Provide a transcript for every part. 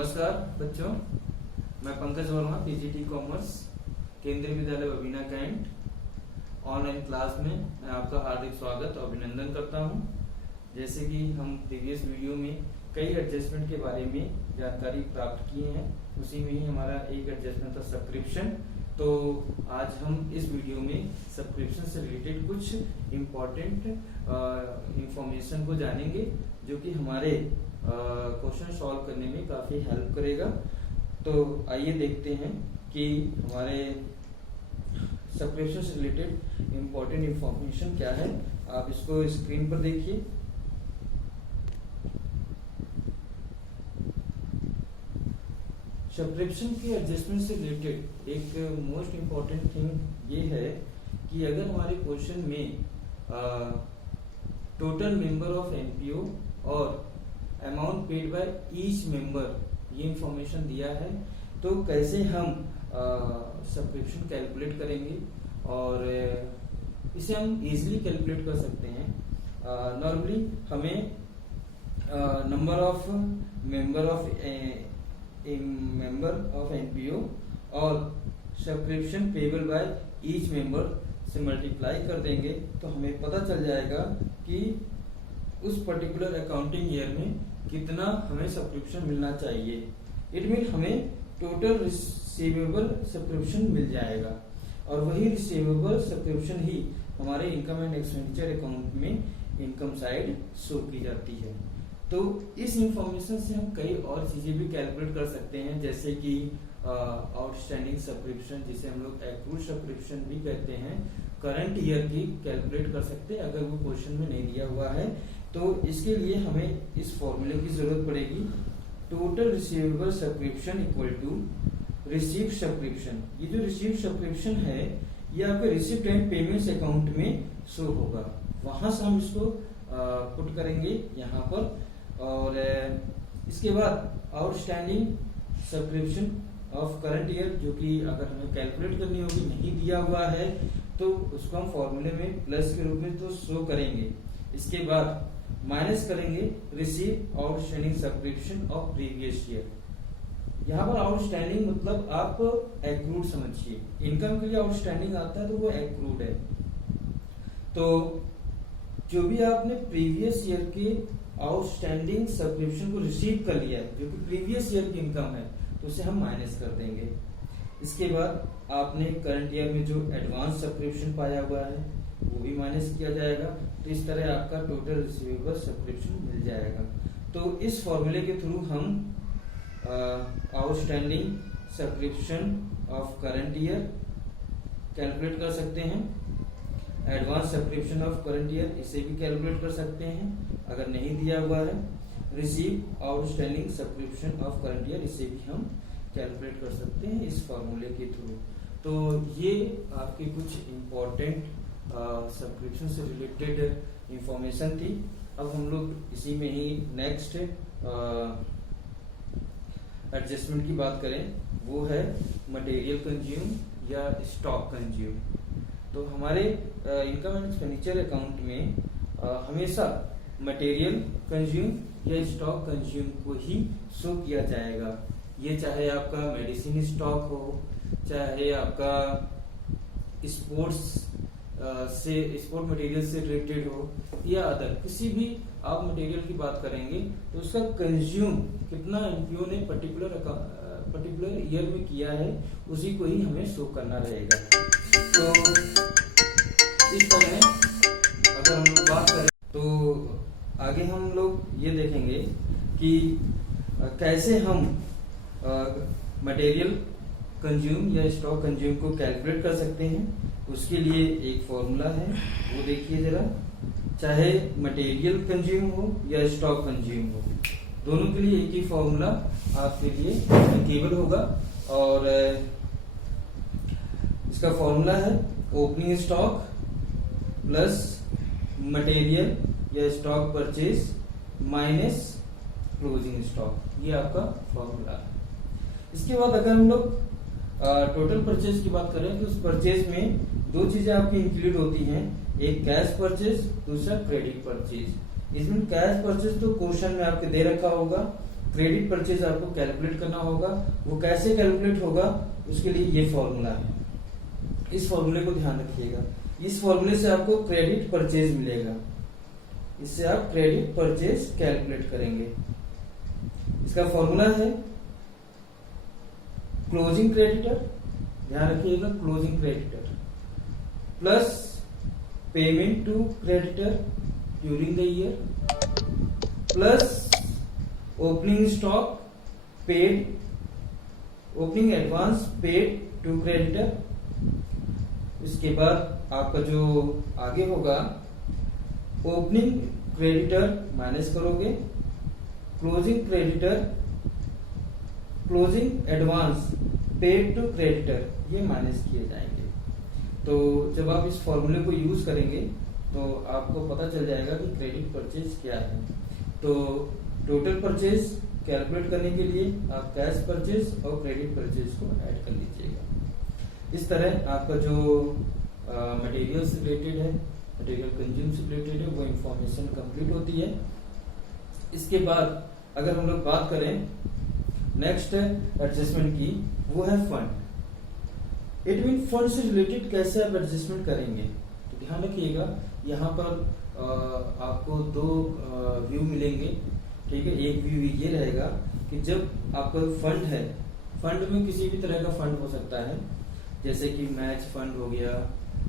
नमस्कार बच्चों, मैं पंकज वर्मा, पीजीटी कॉमर्स, केंद्रीय विद्यालय बबीना कैंट ऑनलाइन क्लास में मैं आपका हार्दिक स्वागत और अभिनंदन करता हूं। जैसे कि हम प्रीवियस वीडियो में कई एडजस्टमेंट के बारे में जानकारी प्राप्त किए हैं, उसी में ही हमारा एक एडजस्टमेंट था सब्सक्रिप्शन। तो आज हम इस वीडियो में सब्सक्रिप्शन से रिलेटेड कुछ इम्पोर्टेंट इंफॉर्मेशन को जानेंगे, जो कि हमारे क्वेश्चन सॉल्व करने में काफी हेल्प करेगा। तो आइए देखते हैं कि हमारे सब्सक्रिप्शन से रिलेटेड इम्पोर्टेंट इंफॉर्मेशन क्या है। आप इसको स्क्रीन पर देखिए। सब्सक्रिप्शन के एडजस्टमेंट से रिलेटेड एक मोस्ट इम्पोर्टेंट थिंग ये है कि अगर हमारे क्वेश्चन में टोटल मेंबर ऑफ एनपीओ और amount paid by each member ये इंफॉर्मेशन दिया है, तो कैसे हम सब्सक्रिप्शन कैलकुलेट करेंगे और इसे हम इजीली कैलकुलेट कर सकते हैं। नॉर्मली हमें number of member of NPO और subscription payable by each member से मल्टीप्लाई कर देंगे तो हमें पता चल जाएगा कि उस पर्टिकुलर अकाउंटिंग ईयर में कितना हमें सब्सक्रिप्शन मिलना चाहिए। इट मीन हमें टोटल रिसीवेबल सब्सक्रिप्शन मिल जाएगा और वही रिसीवेबल सब्सक्रिप्शन ही हमारे इनकम एंड एक्सपेंडिचर अकाउंट में इनकम साइड शो की जाती है। तो इस इंफॉर्मेशन से हम कई और चीजें भी कैलकुलेट कर सकते हैं, जैसे कि आउटस्टैंडिंग सब्सक्रिप्शन, जिसे हम लोग एक्रूड सब्सक्रिप्शन भी कहते हैं, करंट ईयर की कैलकुलेट कर सकते हैं अगर वो क्वेश्चन में नहीं दिया हुआ है। तो इसके लिए हमें इस फॉर्मूले की जरूरत पड़ेगी। Total receivable subscription equal to receive subscription. ये जो रिसीव सब्सक्रिप्शन है ये आपके रिसिप्ट एंड पेमेंट्स अकाउंट में शो होगा, वहां से हम इसको पुट करेंगे यहाँ पर। और इसके बाद outstanding subscription of current year, जो कि अगर हमें कैलकुलेट करनी होगी, नहीं दिया हुआ है तो उसको हम फॉर्मूले में प्लस के रूप में तो शो करेंगे। इसके बाद माइनस करेंगे receive outstanding subscription of previous year. यहाँ पर आउटस्टैंडिंग मतलब आप एक्रूड समझिए, इनकम के लिए आउटस्टैंडिंग आता है तो वो एक्रूड है। तो जो भी आपने प्रीवियस ईयर के आउटस्टैंडिंग सब्सक्रिप्शन को रिसीव कर लिया है, जो कि प्रीवियस ईयर की इनकम है, तो उसे हम माइनस कर देंगे। इसके बाद आपने करंट ईयर में जो एडवांस सब्सक्रिप्शन पाया हुआ है वो भी माइनस किया जाएगा। तो इस तरह आपका टोटल रिसीवेबल सब्सक्रिप्शन मिल जाएगा। तो इस फॉर्मूले के थ्रू हम outstanding subscription of current year calculate कर सकते हैं। Advance subscription of current year इसे भी कैलकुलेट कर सकते हैं अगर नहीं दिया हुआ है। Receive outstanding subscription of current year इसे भी हम कैलकुलेट कर सकते हैं इस फॉर्मूले के थ्रू। तो ये आपके कुछ इम्पोर्टेंट सब्सक्रिप्शन से रिलेटेड इंफॉर्मेशन थी। अब हम लोग इसी में ही नेक्स्ट एडजस्टमेंट की बात करें, वो है मटेरियल कंज्यूम या स्टॉक कंज्यूम। तो हमारे इनकम एंड एक्सपेंडिचर अकाउंट में हमेशा मटेरियल कंज्यूम या स्टॉक कंज्यूम को ही शो किया जाएगा। ये चाहे आपका मेडिसिन स्टॉक हो, चाहे आपका स्पोर्ट मटेरियल से रिलेटेड हो, या अदर किसी भी आप मटेरियल की बात करेंगे तो उसका कंज्यूम कितना एनपीओ ने पर्टिकुलर ईयर में किया है, उसी को ही हमें शो करना रहेगा। तो इस तरह अगर हम लोग बात करें तो आगे हम लोग ये देखेंगे कि कैसे हम मटेरियल कंज्यूम या स्टॉक कंज्यूम को कैलकुलेट कर सकते हैं। उसके लिए एक फॉर्मूला है, वो देखिए जरा। चाहे मटेरियल कंज्यूम हो या स्टॉक कंज्यूम हो, दोनों के लिए एक ही फॉर्मूला आपके लिए एप्लीकेबल होगा। और इसका फॉर्मूला है ओपनिंग स्टॉक प्लस मटेरियल या stock purchase minus closing stock. ये आपका फॉर्मूला है। इसके बाद अगर हम लोग टोटल परचेज की बात करें तो उस परचेज में दो चीजें आपकी इंक्लूड होती हैं, एक कैश परचेज, दूसरा क्रेडिट परचेज। इसमें कैश परचेज तो क्वेश्चन में आपके दे रखा होगा, क्रेडिट परचेज आपको कैलकुलेट करना होगा। वो कैसे कैलकुलेट होगा, उसके लिए ये फॉर्मूला है, इस फॉर्मूले को ध्यान रखिएगा। इस फॉर्मूले से आपको क्रेडिट परचेज मिलेगा, इससे आप क्रेडिट परचेज कैलकुलेट करेंगे। इसका फॉर्मूला है क्लोजिंग क्रेडिटर, ध्यान रखिएगा, closing creditor plus payment to creditor during the year plus opening stock paid, opening advance paid to creditor. इसके बाद आपका जो आगे होगा, ओपनिंग क्रेडिटर माइनस करोगे, closing creditor, closing advance paid to creditor, ये माइनस किए जाएंगे। तो जब आप इस फॉर्मूले को यूज करेंगे तो आपको पता चल जाएगा कि क्रेडिट परचेज क्या है। तो टोटल परचेज कैलकुलेट करने के लिए आप कैश परचेज और क्रेडिट परचेज को ऐड कर लीजिएगा। इस तरह आपका जो मटेरियल से रिलेटेड है, मटेरियल कंज्यूम से रिलेटेड है, वो इंफॉर्मेशन कंप्लीट होती है। इसके बाद अगर हम लोग बात करें नेक्स्ट एडजस्टमेंट की, वो है फंड। इट मीन फंड से रिलेटेड कैसे आप एडजस्टमेंट करेंगे, तो ध्यान रखिएगा यहाँ पर आपको दो व्यू मिलेंगे, ठीक है। एक व्यू ये रहेगा कि जब आपका फंड है, फंड में किसी भी तरह का फंड हो सकता है, जैसे कि मैच फंड हो गया,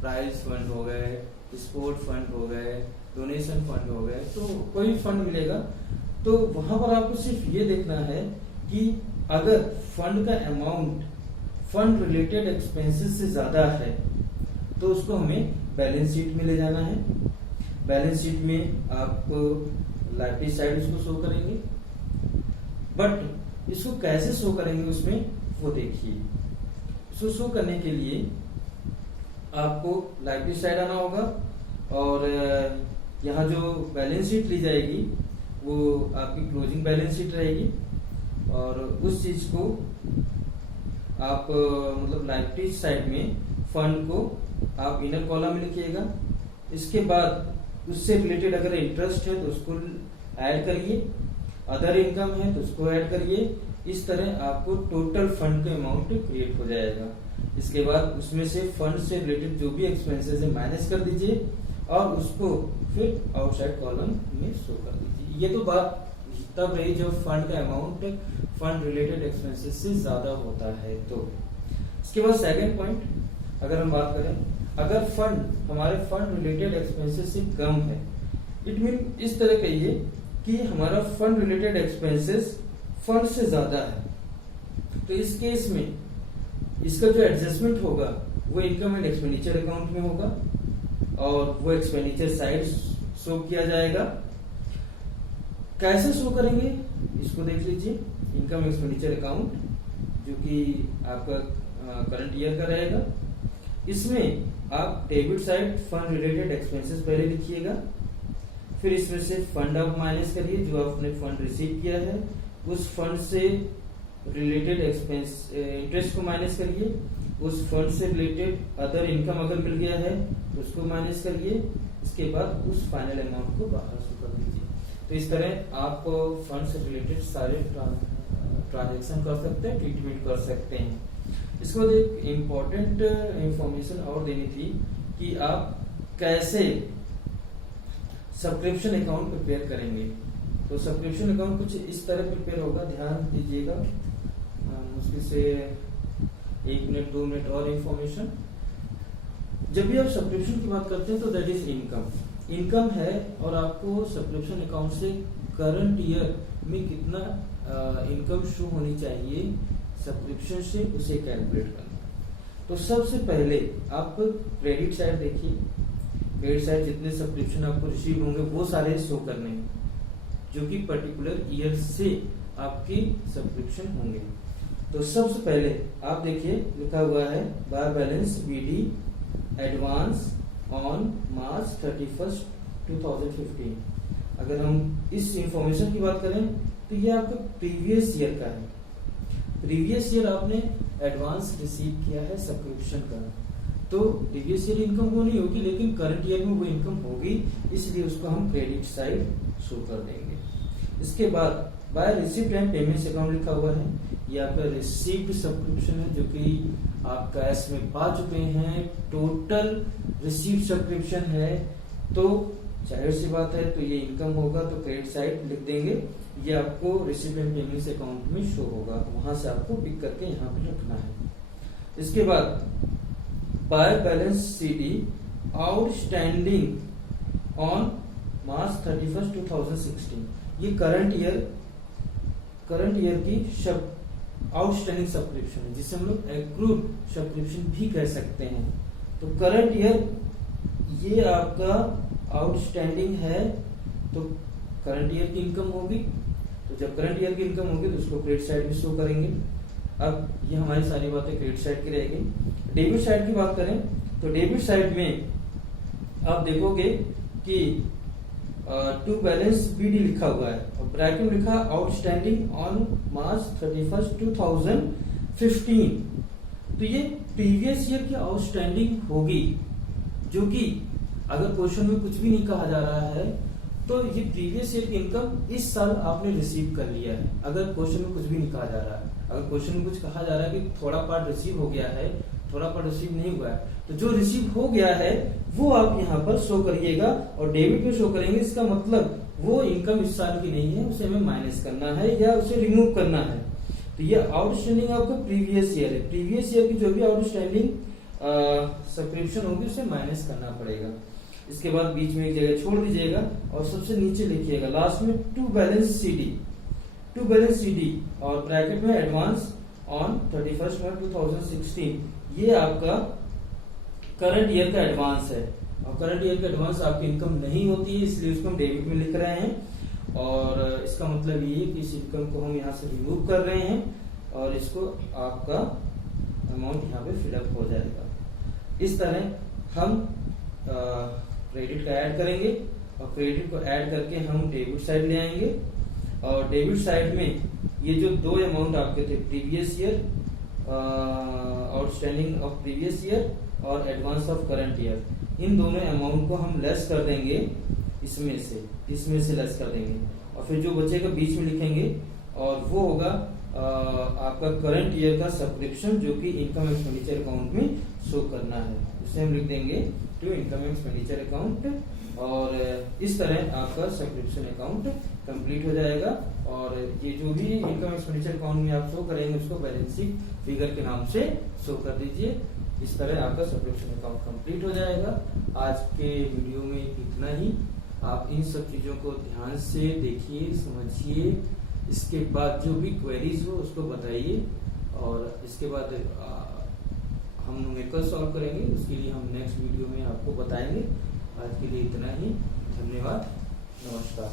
प्राइज फंड हो गए, स्पोर्ट फंड हो गए, डोनेशन फंड हो गए, तो कोई फंड मिलेगा। तो वहां पर आपको सिर्फ ये देखना है कि अगर फंड का अमाउंट फंड रिलेटेड एक्सपेंसेस से ज्यादा है तो उसको हमें बैलेंस शीट में ले जाना है। बैलेंस शीट में आप लाइबिलिटी साइड इसको शो करेंगे, बट इसको कैसे शो करेंगे उसमें वो देखिए। इसको शो करने के लिए आपको लाइबिलिटी साइड आना होगा और यहाँ जो बैलेंस शीट ली जाएगी वो आपकी क्लोजिंग बैलेंस शीट रहेगी और उस चीज को आप मतलब लाइबिलिटी साइड में फंड को आप इनर कॉलम में लिखिएगा। इसके बाद उससे रिलेटेड अगर इंटरेस्ट है तो उसको ऐड करिए, अदर इनकम है तो उसको ऐड करिए। इस तरह आपको टोटल फंड का अमाउंट क्रिएट हो जाएगा। इसके बाद उसमें से फंड से रिलेटेड जो भी एक्सपेंसेस है माइनस कर दीजिए और उसको फिर आउटसाइड कॉलम में शो कर दीजिए। ये तो बात तब रही जब फंड का अमाउंट फंड रिलेटेड एक्सपेंसेस से ज्यादा होता है। तो इसके बाद सेकंड पॉइंट अगर हम बात करें, अगर फंड हमारे फंड रिलेटेड एक्सपेंसेस से कम है, इट मीन इस तरह कहिए कि हमारा फंड रिलेटेड एक्सपेंसेस फंड से ज्यादा है, तो इस केस में इसका जो एडजस्टमेंट होगा वो इनकम एंड एक्सपेंडिचर अकाउंट में होगा और वो एक्सपेंडिचर साइड शो किया जाएगा। कैसे शो करेंगे इसको देख लीजिए। इनकम एक्सपेंडिचर अकाउंट जो कि आपका करंट ईयर का रहेगा, इसमें आप debit side fund related expenses पहले लिखिएगा, फिर इसमें से फंड आप माइनस करिए जो आपने फंड रिसीव किया है, उस फंड से रिलेटेड एक्सपेंस इंटरेस्ट को माइनस करिए, उस फंड से रिलेटेड अदर इनकम अगर मिल गया है तो उसको माइनस करिए। इसके बाद उस फाइनल अमाउंट को बाहर शो कर दीजिए। तो इस तरह आप फंड से रिलेटेड सारे ट्रांजेक्शन कर सकते हैं, ट्रीटमेंट कर सकते हैं। इसके बाद एक इम्पोर्टेंट इंफॉर्मेशन और देनी थी कि आप कैसे सब्सक्रिप्शन अकाउंट प्रिपेयर करेंगे। तो सब्सक्रिप्शन अकाउंट कुछ इस तरह प्रिपेयर होगा, ध्यान दीजिएगा। मुश्किल से 1 मिनट 2 मिनट और इंफॉर्मेशन। जब भी आप सब्सक्रिप्शन की बात करते हैं तो दैट इज इनकम है और आपको सब्सक्रिप्शन अकाउंट से करंट ईयर में कितना इनकम शो होनी चाहिए सब्सक्रिप्शन से, उसे कैलकुलेट करना। तो सबसे पहले आप क्रेडिट साइड देखिए। क्रेडिट साइड जितने सब्सक्रिप्शन आपको रिसीव होंगे वो सारे शो करने हैं जो कि पर्टिकुलर ईयर से आपके सब्सक्रिप्शन होंगे। तो सबसे पहले आप देखिए लिखा हुआ है by balance BD advance on March 31, 2015। अगर हम इस इंफॉर्मेशन की बात करें तो ये आपका प्रीवियस ईयर का है। प्रीवियस ईयर आपने एडवांस रिसीव किया है सब्सक्रिप्शन का, तो प्रीवियस ईयर इनकम वो नहीं होगी लेकिन करंट ईयर में वो इनकम होगी, इसलिए उसको हम क्रेडिट साइड शो कर देंगे। इसके बाद by receipt and payments account लिखा हुआ है, ये आपका रिसिप्ट सब्सक्रिप्शन है जो कि आप कैश में पा चुके हैं, टोटल रिसिप्ट सब्सक्रिप्शन है। तो जाहिर सी बात है, तो ये इनकम होगा तो क्रेडिट साइड लिख देंगे, ये आपको रिसिप्ट एंड पेमेंट्स अकाउंट में शो होगा, वहां से आपको पिक करके यहाँ पे रखना है। इसके बाद by balance CD outstanding on March 31, 2016, ये करंट ईयर की आउटस्टैंडिंग सब्सक्रिप्शन है, जिसे हम लोग एक्रूड सब्सक्रिप्शन भी कह सकते हैं। तो करंट ईयर ये आपका आउटस्टैंडिंग है, तो करंट ईयर की इनकम होगी, तो जब करंट ईयर की इनकम होगी तो उसको क्रेडिट साइड में शो करेंगे। अब ये हमारी सारी बातें क्रेडिट साइड की रहेगी। डेबिट साइड की बात करें तो डेबिट साइड में आप देखोगे कि टू बैलेंस बीडी लिखा हुआ है और ब्रैकेट में लिखा आउटस्टैंडिंग ऑन मार्च 31, 2015। तो ये प्रीवियस ईयर की आउटस्टैंडिंग होगी, जो कि अगर क्वेश्चन में कुछ भी नहीं कहा जा रहा है तो ये प्रीवियस ईयर की इनकम इस साल आपने रिसीव कर लिया है। अगर क्वेश्चन में कुछ भी नहीं कहा जा रहा है, अगर क्वेश्चन में कुछ कहा जा रहा है कि थोड़ा पार्ट रिसीव हो गया है, थोड़ा पार्ट रिसीव नहीं हुआ है, तो जो रिसीव हो गया है वो आप यहाँ पर शो करिएगा और डेबिट में शो करेंगे। इसका मतलब वो इनकम इस साल की नहीं है, उसे हमें माइनस करना है या उसे रिमूव करना है। तो ये आउटस्टैंडिंग आपका प्रीवियस ईयर है, प्रीवियस ईयर की जो भी आउटस्टैंडिंग सब्सक्रिप्शन होगी उसे माइनस करना पड़ेगा। इसके बाद बीच में एक जगह छोड़ दीजिएगा और सबसे नीचे लिखिएगा लास्ट में टू बैलेंस सीडी और ब्रैकेट में एडवांस ऑन 31 मार्च 2016, ये आपका करंट ईयर का एडवांस है और करंट ईयर का एडवांस आपकी इनकम नहीं होती है, इसलिए उसको हम डेबिट में लिख रहे हैं। और इसका मतलब ये है कि इस इनकम को हम यहाँ से रिमूव कर रहे हैं और इसको आपका अमाउंट यहाँ पे फिलअप हो जाएगा। इस तरह हम क्रेडिट का ऐड करेंगे और क्रेडिट को ऐड करके हम डेबिट साइड ले आएंगे और डेबिट साइड में ये जो दो अमाउंट आपके थे, previous year outstanding of previous year और एडवांस ऑफ करंट ईयर, इन दोनों अमाउंट को हम लेस कर देंगे, इसमें से लेस कर देंगे और फिर जो बचेगा बीच में लिखेंगे और वो होगा आपका करंट ईयर का सब्सक्रिप्शन, जो कि इनकम एक्सपेंडिचर अकाउंट में शो करना है, उसे हम लिख देंगे टू इनकम एक्सपेंडिचर अकाउंट। और इस तरह आपका सब्सक्रिप्शन अकाउंट कंप्लीट हो जाएगा और ये जो भी इनकम एक्सपेंडिचर अकाउंट में आप शो करेंगे उसको बैलेंस शीट फिगर के नाम से शो कर दीजिए। इस तरह आपका सब्सक्रिप्शन अकाउंट कंप्लीट हो जाएगा। आज के वीडियो में इतना ही। आप इन सब चीजों को ध्यान से देखिए, समझिए, इसके बाद जो भी क्वेरीज हो उसको बताइए और इसके बाद हम न्यूमेरिकल सॉल्व करेंगे, उसके लिए हम नेक्स्ट वीडियो में आपको बताएंगे। आज के लिए इतना ही। धन्यवाद, नमस्कार।